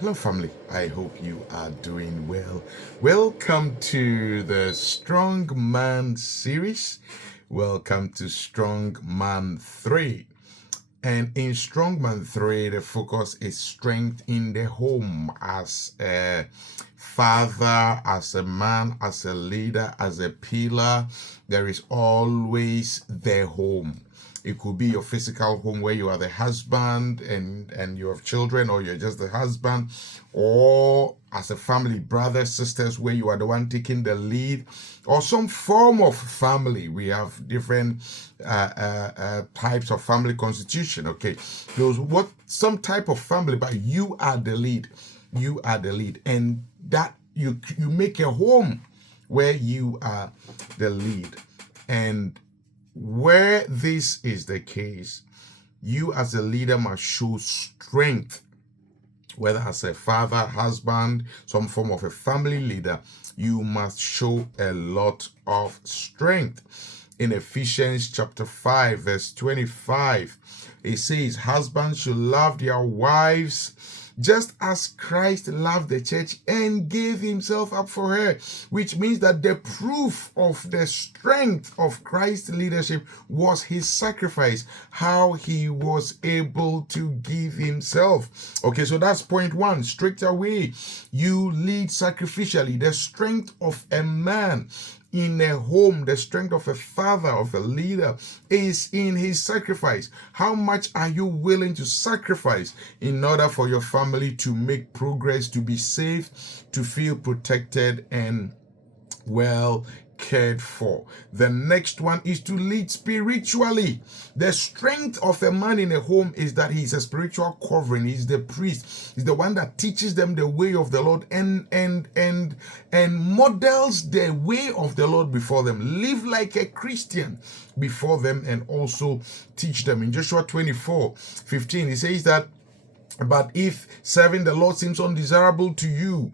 Hello, family. I hope you are doing well. Welcome to the Strong Man series. Welcome to Strong Man 3. And in Strong Man 3, the focus is strength in the home as a father, as a man, as a leader, as a pillar. There is always the home. It could be your physical home where you are the husband and you have children, or you're just the husband, or as a family, brothers, sisters, where you are the one taking the lead, or some form of family. We have different types of family constitution. Okay, some type of family, but you are the lead. You are the lead, and that you make a home where you are the lead. And where this is the case, you as a leader must show strength, whether as a father, husband, some form of a family leader. You must show a lot of strength. In Ephesians chapter 5 verse 25, it says, husbands should love their wives just as Christ loved the church and gave himself up for her, which means that the proof of the strength of Christ's leadership was his sacrifice, how he was able to give himself. Okay, so that's point one. Straight away, you lead sacrificially. The strength of a man in a home, the strength of a father, of a leader, is in his sacrifice. How much are you willing to sacrifice in order for your family to make progress, to be safe, to feel protected and well cared for? The next one is to lead spiritually. The strength of a man in a home is that he's a spiritual covering. He's the priest. He's the one that teaches them the way of the Lord and models the way of the Lord before them. Live like a Christian before them and also teach them. In Joshua 24:15, he says that, but if serving the Lord seems undesirable to you,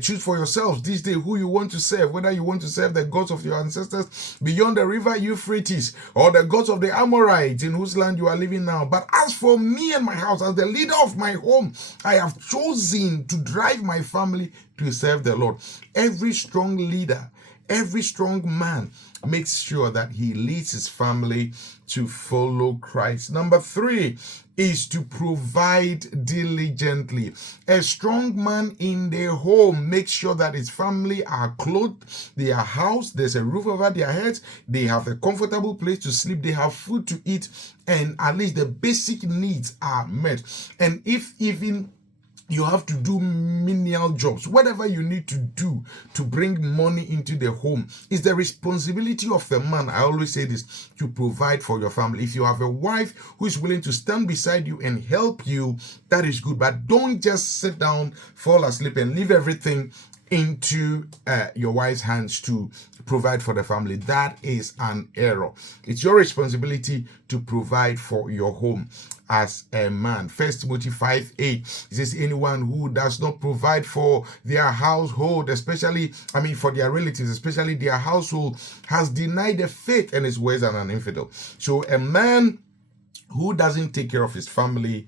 choose for yourselves this day who you want to serve, whether you want to serve the gods of your ancestors beyond the river Euphrates, or the gods of the Amorites in whose land you are living now. But as for me and my house, as the leader of my home, I have chosen to drive my family to serve the Lord. Every strong leader, every strong man makes sure that he leads his family to follow Christ. Number 3 is to provide diligently. A strong man in their home makes sure that his family are clothed, they are housed, there's a roof over their heads, they have a comfortable place to sleep, they have food to eat, and at least the basic needs are met. And if even you have to do menial jobs, whatever you need to do to bring money into the home, is the responsibility of a man. I always say this, to provide for your family. If you have a wife who is willing to stand beside you and help you, that is good. But don't just sit down, fall asleep, and leave everything into your wife's hands to provide for the family. That is an error. It's your responsibility to provide for your home as a man. 1 Timothy 5:8, it says, anyone who does not provide for their household, for their relatives, especially their household, has denied the faith and is worse than an infidel. So a man who doesn't take care of his family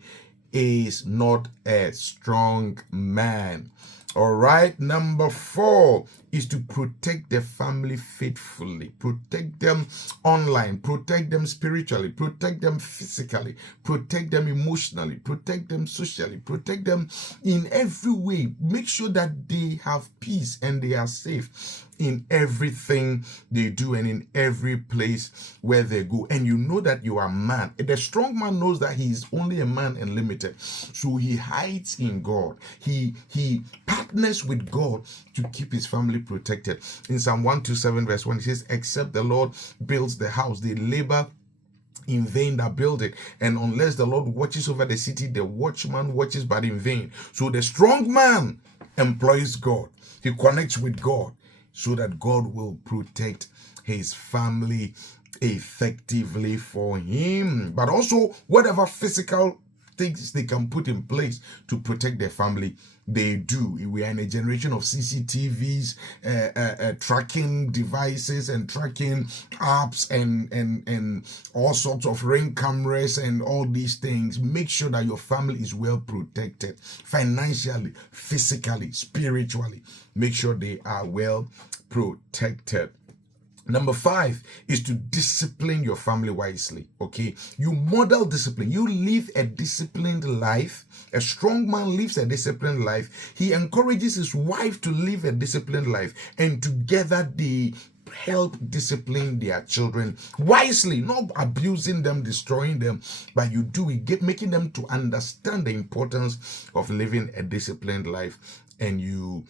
is not a strong man. All right. Number 4 is to protect the family faithfully. Protect them online. Protect them spiritually. Protect them physically. Protect them emotionally. Protect them socially. Protect them in every way. Make sure that they have peace and they are safe in everything they do and in every place where they go. And you know that you are a man. The strong man knows that he is only a man and limited. So he hides in God. He partners with God to keep his family protected. In Psalm 127 verse 1, it says, except the Lord builds the house, they labor in vain that build it. And unless the Lord watches over the city, the watchman watches but in vain. So the strong man employs God. He connects with God so that God will protect his family effectively for him. But also, whatever physical things they can put in place to protect their family, they do. We are in a generation of CCTVs, tracking devices and tracking apps and all sorts of ring cameras and all these things. Make sure that your family is well protected financially, physically, spiritually. Make sure they are well protected. Number 5 is to discipline your family wisely. Okay, you model discipline. You live a disciplined life. A strong man lives a disciplined life. He encourages his wife to live a disciplined life, and together they help discipline their children wisely, not abusing them, destroying them, but you do it, making them to understand the importance of living a disciplined life, and you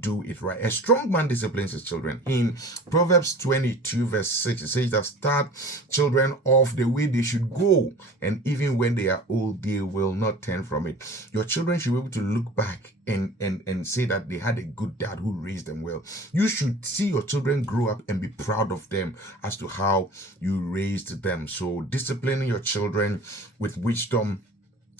do it right. A strong man disciplines his children. In Proverbs 22 verse 6, it says that start children off the way they should go, and even when they are old, they will not turn from it. Your children should be able to look back and say that they had a good dad who raised them well. You should see your children grow up and be proud of them as to how you raised them. So disciplining your children with wisdom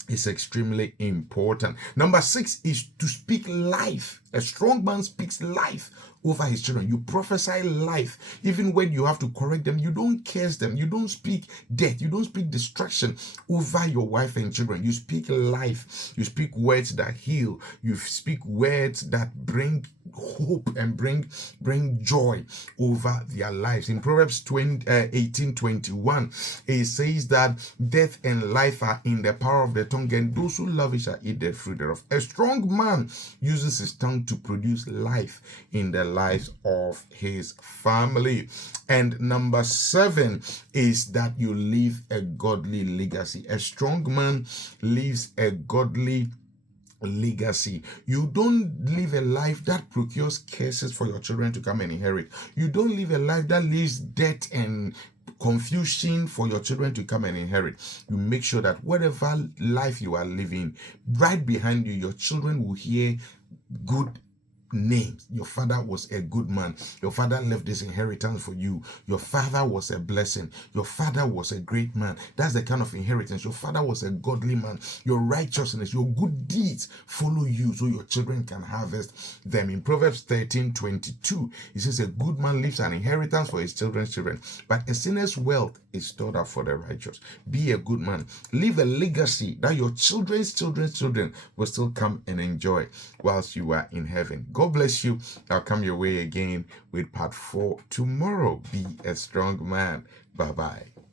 is extremely important. Number 6 is to speak life. A strong man speaks life over his children. You prophesy life. Even when you have to correct them, you don't curse them. You don't speak death. You don't speak destruction over your wife and children. You speak life. You speak words that heal. You speak words that bring hope and bring joy over their lives. In Proverbs 18:21, it says that death and life are in the power of the tongue, and those who love it shall eat the fruit thereof. A strong man uses his tongue to produce life in the lives of his family. And number 7 is that you leave a godly legacy. A strong man leaves a godly legacy. You don't live a life that procures curses for your children to come and inherit. You don't live a life that leaves debt and confusion for your children to come and inherit. You make sure that whatever life you are living, right behind you, your children will hear good names. Your father was a good man. Your father left this inheritance for you. Your father was a blessing. Your father was a great man. That's the kind of inheritance. Your father was a godly man. Your righteousness, your good deeds follow you so your children can harvest them. In Proverbs 13:22, it says, a good man leaves an inheritance for his children's children, but a sinner's wealth is stored up for the righteous. Be a good man. Leave a legacy that your children's children will still come and enjoy whilst you are in heaven. God bless you. I'll come your way again with part 4 tomorrow. Be a strong man. Bye-bye.